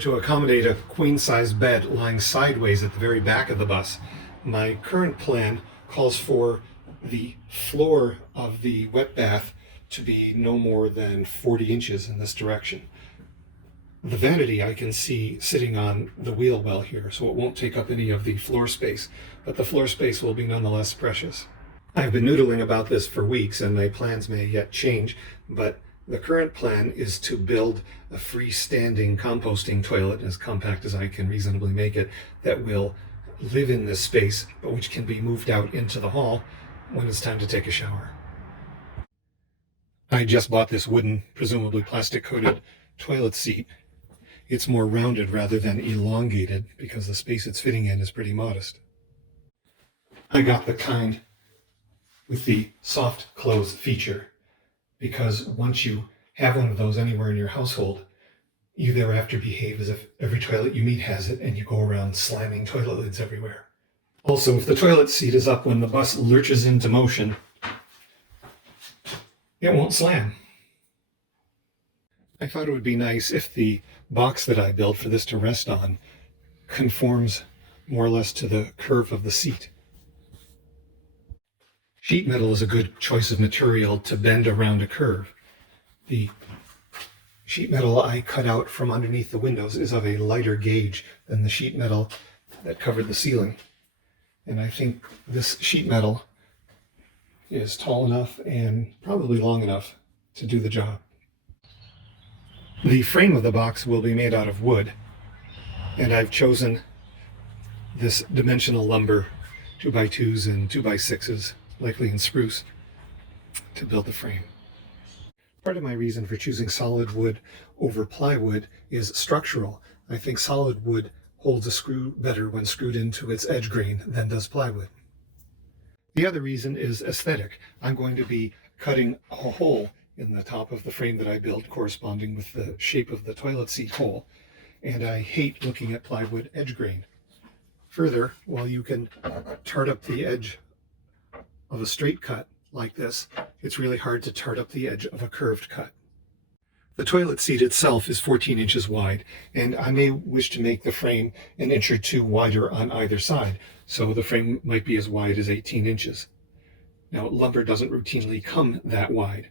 to accommodate a queen-size bed lying sideways at the very back of the bus, my current plan calls for the floor of the wet bath to be no more than 40 inches in this direction. The vanity I can see sitting on the wheel well here, so it won't take up any of the floor space, but the floor space will be nonetheless precious. I've been noodling about this for weeks, and my plans may yet change, but the current plan is to build a freestanding composting toilet, as compact as I can reasonably make it, that will live in this space, but which can be moved out into the hall when it's time to take a shower. I just bought this wooden, presumably plastic-coated toilet seat. It's more rounded rather than elongated because the space it's fitting in is pretty modest. I got the kind with the soft close feature because once you have one of those anywhere in your household, you thereafter behave as if every toilet you meet has it and you go around slamming toilet lids everywhere. Also, if the toilet seat is up when the bus lurches into motion, it won't slam. I thought it would be nice if the box that I built for this to rest on conforms more or less to the curve of the seat. Sheet metal is a good choice of material to bend around a curve. The sheet metal I cut out from underneath the windows is of a lighter gauge than the sheet metal that covered the ceiling. And I think this sheet metal is tall enough and probably long enough to do the job. The frame of the box will be made out of wood, and I've chosen this dimensional lumber, 2x2s and 2x6s, likely in spruce, to build the frame. Part of my reason for choosing solid wood over plywood is structural. I think solid wood holds a screw better when screwed into its edge grain than does plywood. The other reason is aesthetic. I'm going to be cutting a hole in the top of the frame that I built corresponding with the shape of the toilet seat hole, and I hate looking at plywood edge grain. Further, while you can tart up the edge of a straight cut like this, it's really hard to tart up the edge of a curved cut. The toilet seat itself is 14 inches wide, and I may wish to make the frame an inch or two wider on either side, so the frame might be as wide as 18 inches. Now, lumber doesn't routinely come that wide,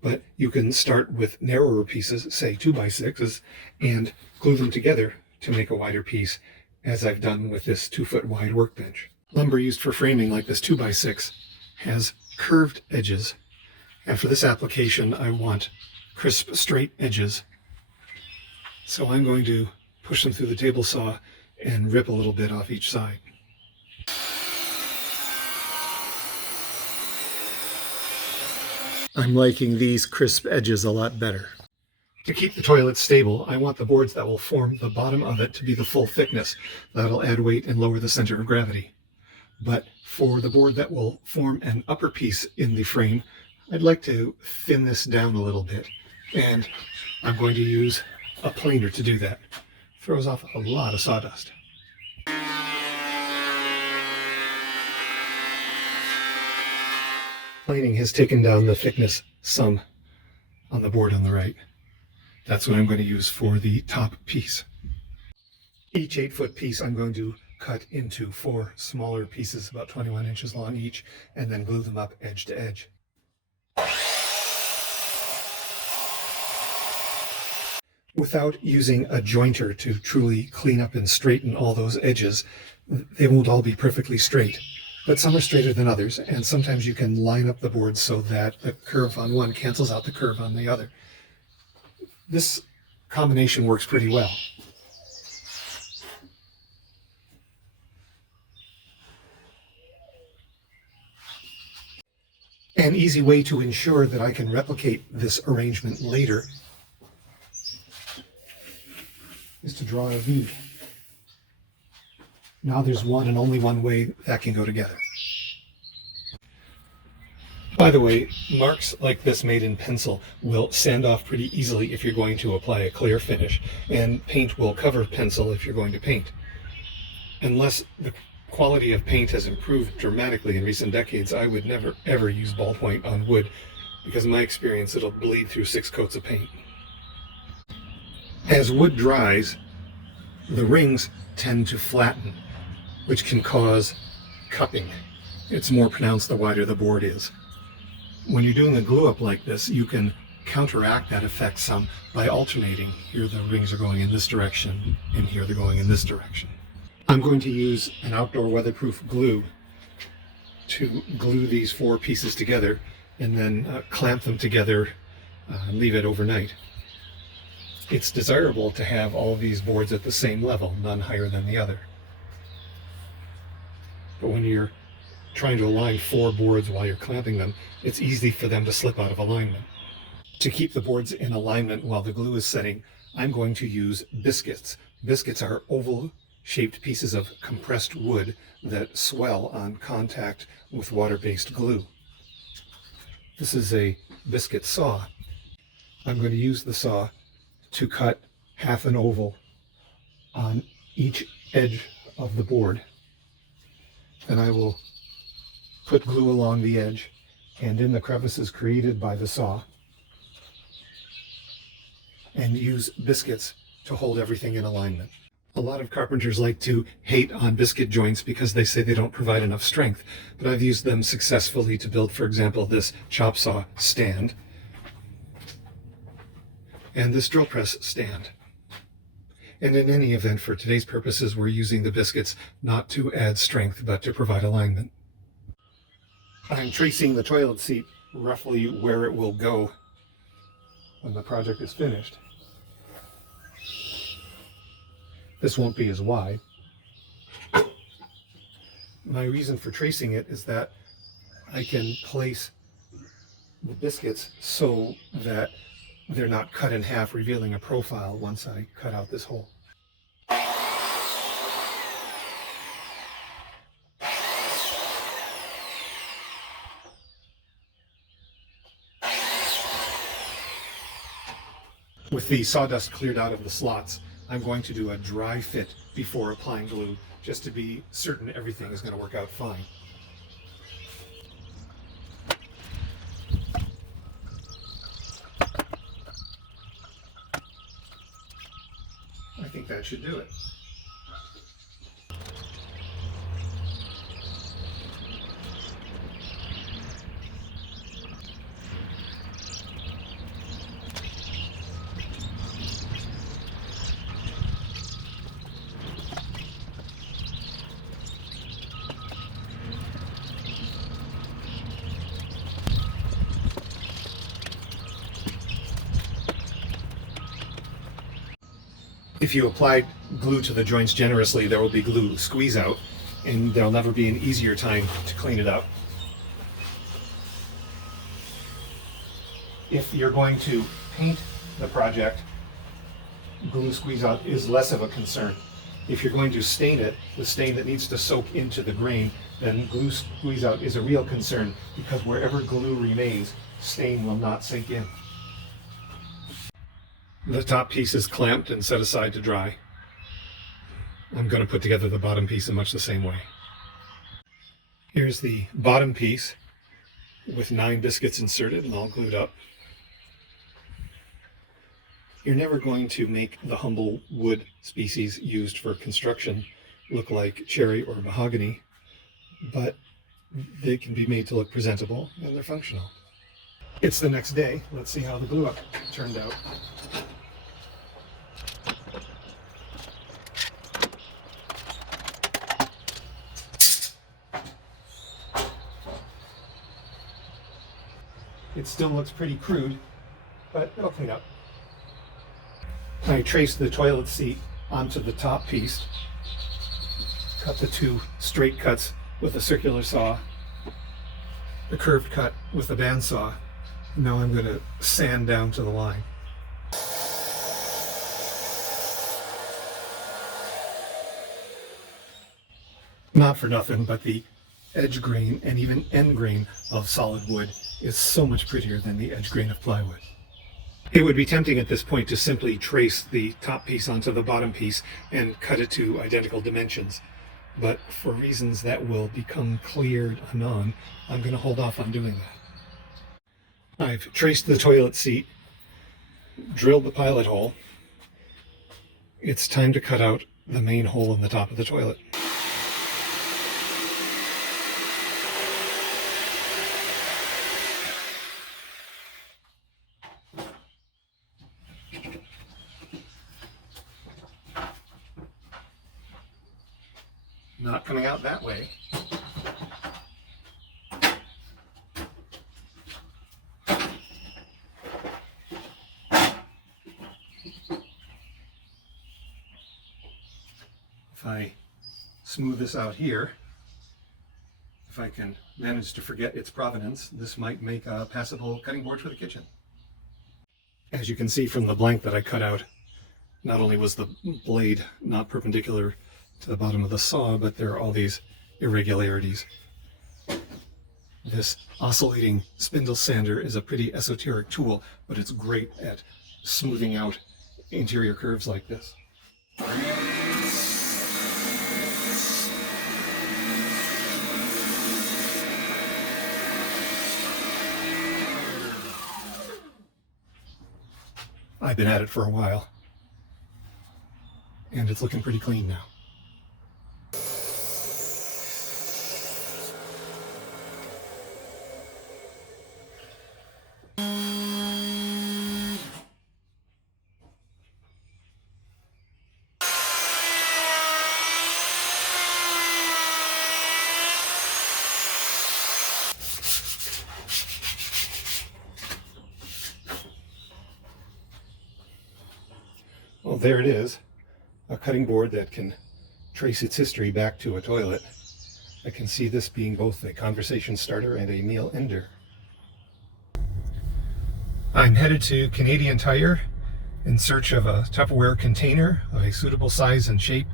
but you can start with narrower pieces, say 2x6s, and glue them together to make a wider piece, as I've done with this 2-foot wide workbench. Lumber used for framing like this 2x6 has curved edges, and for this application I want crisp, straight edges. So I'm going to push them through the table saw and rip a little bit off each side. I'm liking these crisp edges a lot better. To keep the toilet stable, I want the boards that will form the bottom of it to be the full thickness. That'll add weight and lower the center of gravity. But for the board that will form an upper piece in the frame, I'd like to thin this down a little bit. And I'm going to use a planer to do that. Throws off a lot of sawdust. Planing has taken down the thickness some on the board on the right. That's what I'm going to use for the top piece. Each 8-foot piece I'm going to cut into 4 smaller pieces, about 21 inches long each, and then glue them up edge to edge. Without using a jointer to truly clean up and straighten all those edges, they won't all be perfectly straight. But some are straighter than others, and sometimes you can line up the board so that the curve on one cancels out the curve on the other. This combination works pretty well. An easy way to ensure that I can replicate this arrangement later is to draw a V. Now there's one and only one way that can go together. By the way, marks like this made in pencil will sand off pretty easily if you're going to apply a clear finish, and paint will cover pencil if you're going to paint. Unless the quality of paint has improved dramatically in recent decades, I would never ever use ballpoint on wood, because in my experience it'll bleed through 6 coats of paint. As wood dries, the rings tend to flatten, which can cause cupping. It's more pronounced the wider the board is. When you're doing a glue up like this, you can counteract that effect some by alternating. Here the rings are going in this direction, and here they're going in this direction. I'm going to use an outdoor weatherproof glue to glue these 4 pieces together and then clamp them together and leave it overnight. It's desirable to have all these boards at the same level, none higher than the other. But when you're trying to align 4 boards while you're clamping them, it's easy for them to slip out of alignment. To keep the boards in alignment while the glue is setting, I'm going to use biscuits. Biscuits are oval-shaped pieces of compressed wood that swell on contact with water-based glue. This is a biscuit saw. I'm going to use the saw to cut half an oval on each edge of the board. Then I will put glue along the edge and in the crevices created by the saw, and use biscuits to hold everything in alignment. A lot of carpenters like to hate on biscuit joints because they say they don't provide enough strength, but I've used them successfully to build, for example, this chop saw stand and this drill press stand. And in any event, for today's purposes, we're using the biscuits not to add strength, but to provide alignment. I'm tracing the toilet seat roughly where it will go when the project is finished. This won't be as wide. My reason for tracing it is that I can place the biscuits so that they're not cut in half, revealing a profile once I cut out this hole. With the sawdust cleared out of the slots, I'm going to do a dry fit before applying glue, just to be certain everything is going to work out fine. I think that should do it. If you apply glue to the joints generously, there will be glue squeeze out, and there'll never be an easier time to clean it up. If you're going to paint the project, glue squeeze out is less of a concern. If you're going to stain it, the stain that needs to soak into the grain, then glue squeeze out is a real concern, because wherever glue remains, stain will not sink in. The top piece is clamped and set aside to dry. I'm going to put together the bottom piece in much the same way. Here's the bottom piece with 9 biscuits inserted and all glued up. You're never going to make the humble wood species used for construction look like cherry or mahogany, but they can be made to look presentable and they're functional. It's the next day. Let's see how the glue up turned out. It still looks pretty crude, but it'll clean up. I traced the toilet seat onto the top piece, cut the 2 straight cuts with a circular saw, the curved cut with a bandsaw. Now I'm going to sand down to the line. Not for nothing, but the edge grain and even end grain of solid wood is so much prettier than the edge grain of plywood. It would be tempting at this point to simply trace the top piece onto the bottom piece and cut it to identical dimensions, but for reasons that will become clear anon, I'm going to hold off on doing that. I've traced the toilet seat, drilled the pilot hole, it's time to cut out the main hole in the top of the toilet. Not coming out that way. If I smooth this out here, if I can manage to forget its provenance, this might make a passable cutting board for the kitchen. As you can see from the blank that I cut out, not only was the blade not perpendicular to the bottom of the saw, but there are all these irregularities. This oscillating spindle sander is a pretty esoteric tool, but it's great at smoothing out interior curves like this. I've been at it for a while, and it's looking pretty clean now. Well, there it is, a cutting board that can trace its history back to a toilet. I can see this being both a conversation starter and a meal ender. I'm headed to Canadian Tire in search of a Tupperware container of a suitable size and shape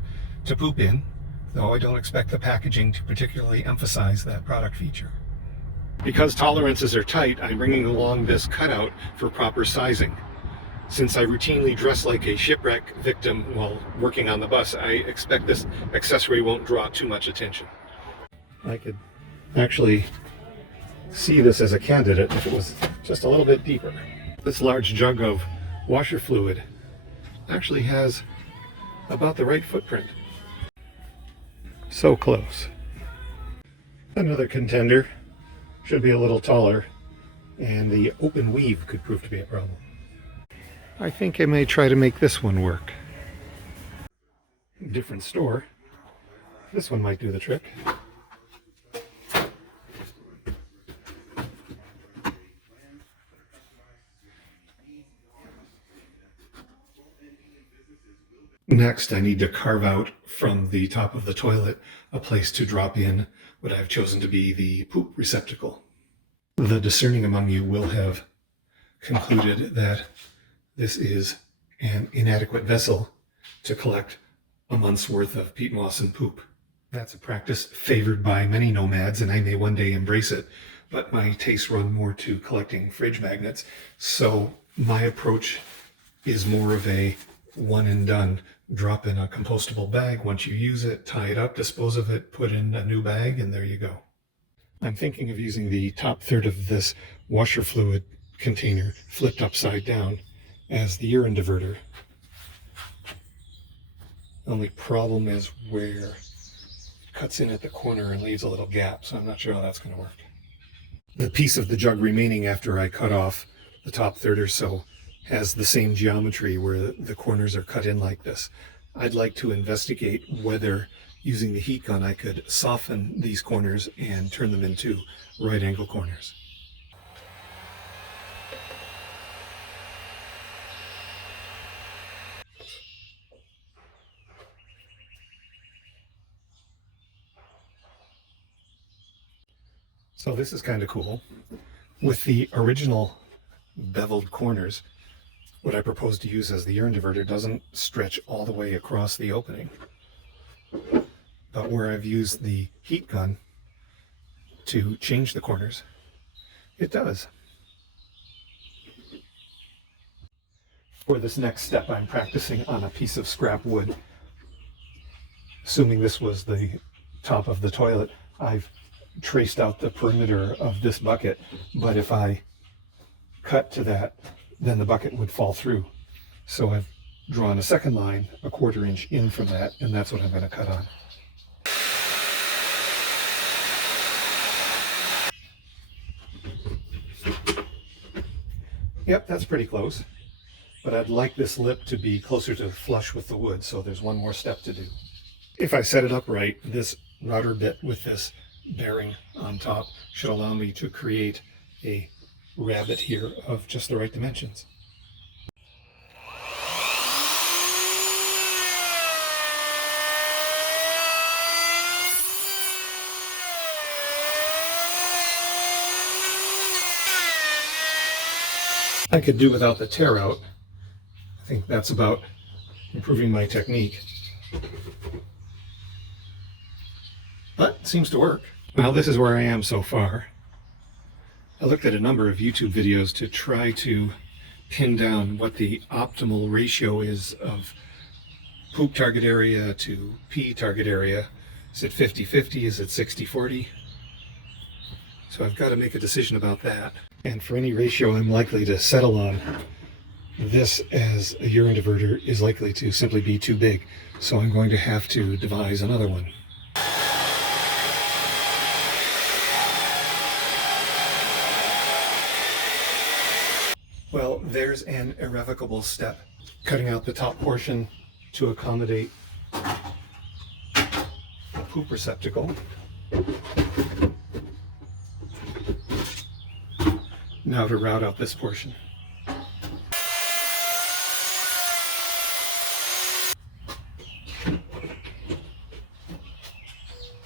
to poop in, though I don't expect the packaging to particularly emphasize that product feature. Because tolerances are tight, I'm bringing along this cutout for proper sizing. Since I routinely dress like a shipwreck victim while working on the bus, I expect this accessory won't draw too much attention. I could actually see this as a candidate if it was just a little bit deeper. This large jug of washer fluid actually has about the right footprint. So close. Another contender should be a little taller, and the open weave could prove to be a problem. I think I may try to make this one work. Different store. This one might do the trick. Next, I need to carve out from the top of the toilet a place to drop in what I've chosen to be the poop receptacle. The discerning among you will have concluded that this is an inadequate vessel to collect a month's worth of peat moss and poop. That's a practice favored by many nomads, and I may one day embrace it, but my tastes run more to collecting fridge magnets, so my approach is more of a one and done. Drop in a compostable bag. Once you use it, tie it up, dispose of it, put in a new bag, and there you go. I'm thinking of using the top third of this washer fluid container flipped upside down as the urine diverter. The only problem is where it cuts in at the corner and leaves a little gap, so I'm not sure how that's going to work. The piece of the jug remaining after I cut off the top third or so has the same geometry where the corners are cut in like this. I'd like to investigate whether using the heat gun I could soften these corners and turn them into right angle corners. So this is kind of cool. With the original beveled corners, what I propose to use as the urine diverter doesn't stretch all the way across the opening. But where I've used the heat gun to change the corners, it does. For this next step, I'm practicing on a piece of scrap wood. Assuming this was the top of the toilet, I've traced out the perimeter of this bucket, but if I cut to that, then the bucket would fall through. So I've drawn a second line 1/4 inch in from that, and that's what I'm going to cut on. Yep, that's pretty close, but I'd like this lip to be closer to flush with the wood, so there's one more step to do. If I set it up right, this router bit with this bearing on top should allow me to create a rabbet here of just the right dimensions. I could do without the tear out. I think that's about improving my technique. But it seems to work. Well, this is where I am so far. I looked at a number of YouTube videos to try to pin down what the optimal ratio is of poop target area to pee target area. Is it 50-50? Is it 60-40? So I've got to make a decision about that. And for any ratio I'm likely to settle on, this as a urine diverter is likely to simply be too big. So I'm going to have to devise another one. Well, there's an irrevocable step. Cutting out the top portion to accommodate the poop receptacle. Now to route out this portion.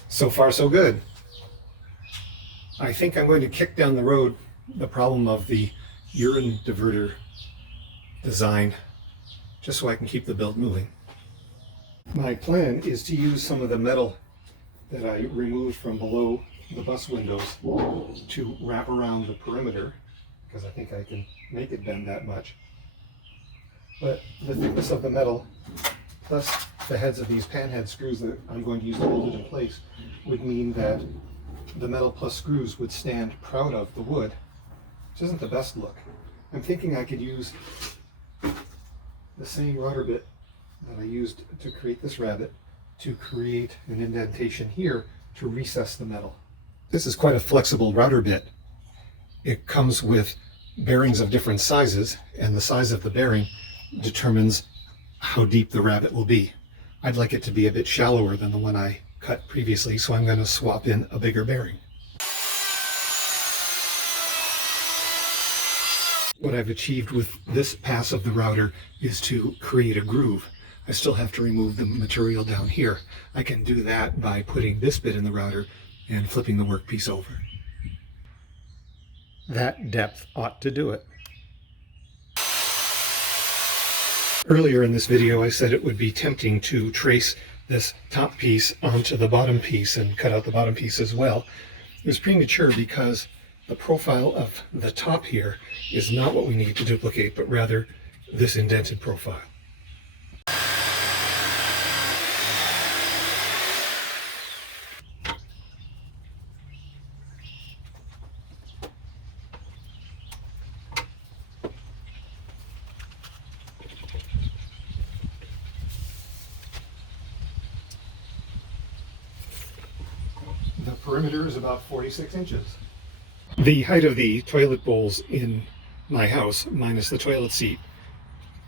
So far, so good. I think I'm going to kick down the road the problem of the urine diverter design, just so I can keep the build moving. My plan is to use some of the metal that I removed from below the bus windows to wrap around the perimeter, because I think I can make it bend that much. But the thickness of the metal, plus the heads of these panhead screws that I'm going to use to hold it in place, would mean that the metal plus screws would stand proud of the wood, which isn't the best look. I'm thinking I could use the same router bit that I used to create this rabbet to create an indentation here to recess the metal. This is quite a flexible router bit. It comes with bearings of different sizes, and the size of the bearing determines how deep the rabbet will be. I'd like it to be a bit shallower than the one I cut previously, so I'm going to swap in a bigger bearing. What I've achieved with this pass of the router is to create a groove. I still have to remove the material down here. I can do that by putting this bit in the router and flipping the workpiece over. That depth ought to do it. Earlier in this video I said it would be tempting to trace this top piece onto the bottom piece and cut out the bottom piece as well. It was premature because the profile of the top here is not what we need to duplicate, but rather this indented profile. The perimeter is about 46 inches. The height of the toilet bowls in my house, minus the toilet seat,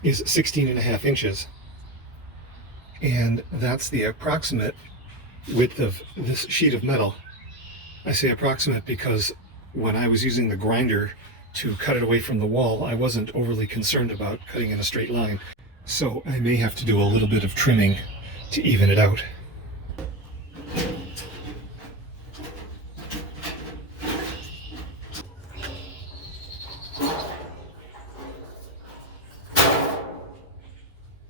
is 16.5 inches. And that's the approximate width of this sheet of metal. I say approximate because when I was using the grinder to cut it away from the wall, I wasn't overly concerned about cutting in a straight line. So I may have to do a little bit of trimming to even it out.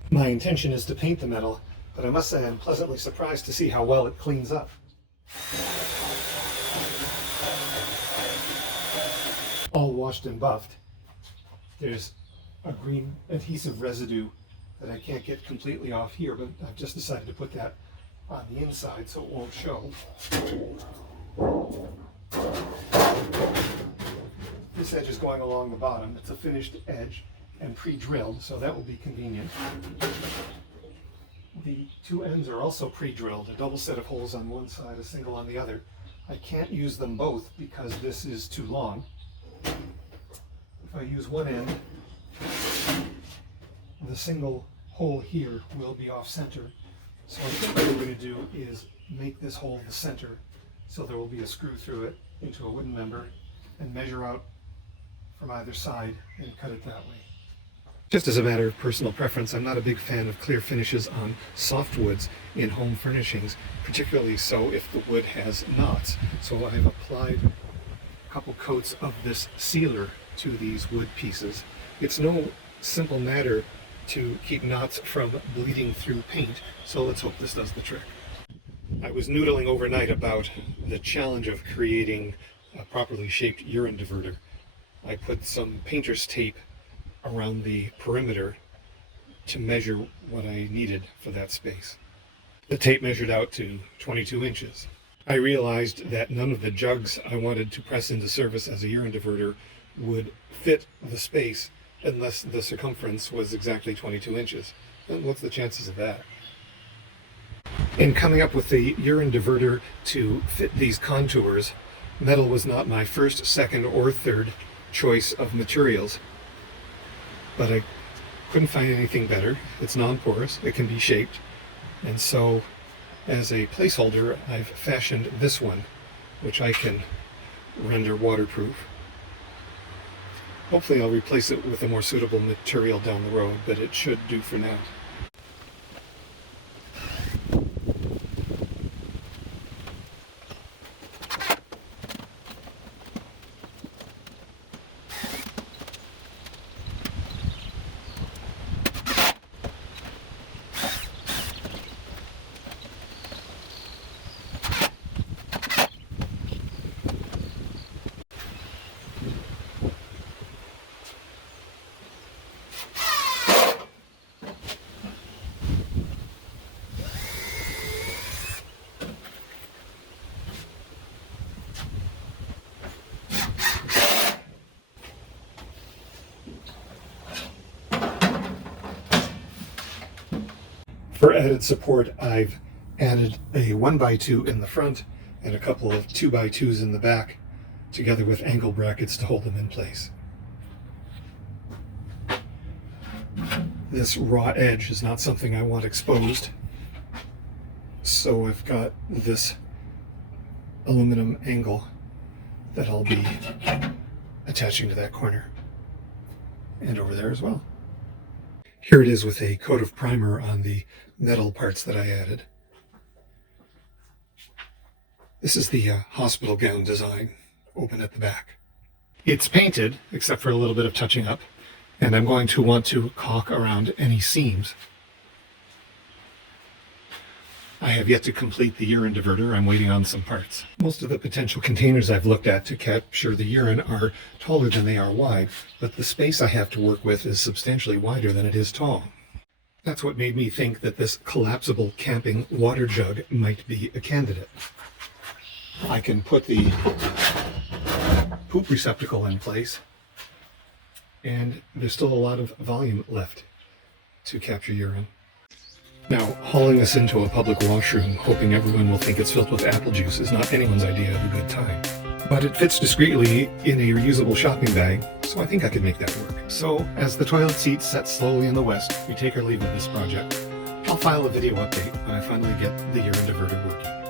My intention is to paint the metal, but I must say I'm pleasantly surprised to see how well it cleans up. All washed and buffed. There's a green adhesive residue that I can't get completely off here, but I've just decided to put that on the inside so it won't show. This edge is going along the bottom. It's a finished edge. and pre-drilled, so that will be convenient. The two ends are also pre-drilled, a double set of holes on one side, a single on the other. I can't use them both because this is too long. If I use one end, the single hole here will be off center. So I think what we're going to do is make this hole the center, so there will be a screw through it into a wooden member, and measure out from either side and cut it that way. Just as a matter of personal preference, I'm not a big fan of clear finishes on softwoods in home furnishings, particularly so if the wood has knots. So I've applied a couple coats of this sealer to these wood pieces. It's no simple matter to keep knots from bleeding through paint, so let's hope this does the trick. I was noodling overnight about the challenge of creating a properly shaped urine diverter. I put some painter's tape around the perimeter to measure what I needed for that space. The tape measured out to 22 inches. I realized that none of the jugs I wanted to press into service as a urine diverter would fit the space unless the circumference was exactly 22 inches. And what's the chances of that? In coming up with the urine diverter to fit these contours, metal was not my first, second, or third choice of materials. But I couldn't find anything better. It's non-porous, it can be shaped, and so as a placeholder I've fashioned this one, which I can render waterproof. Hopefully I'll replace it with a more suitable material down the road, but it should do for now. For added support, I've added a 1x2 in the front and a couple of 2x2s in the back, together with angle brackets to hold them in place. This raw edge is not something I want exposed, so I've got this aluminum angle that I'll be attaching to that corner and over there as well. Here it is with a coat of primer on the metal parts that I added. This is the hospital gown design, open at the back. It's painted, except for a little bit of touching up, and I'm going to want to caulk around any seams. I have yet to complete the urine diverter. I'm waiting on some parts. Most of the potential containers I've looked at to capture the urine are taller than they are wide, but the space I have to work with is substantially wider than it is tall. That's what made me think that this collapsible camping water jug might be a candidate. I can put the poop receptacle in place, and there's still a lot of volume left to capture urine. Now, hauling this into a public washroom, hoping everyone will think it's filled with apple juice, is not anyone's idea of a good time. But it fits discreetly in a reusable shopping bag, so I think I could make that work. So, as the toilet seat sets slowly in the west, we take our leave of this project. I'll file a video update when I finally get the urine diverter working.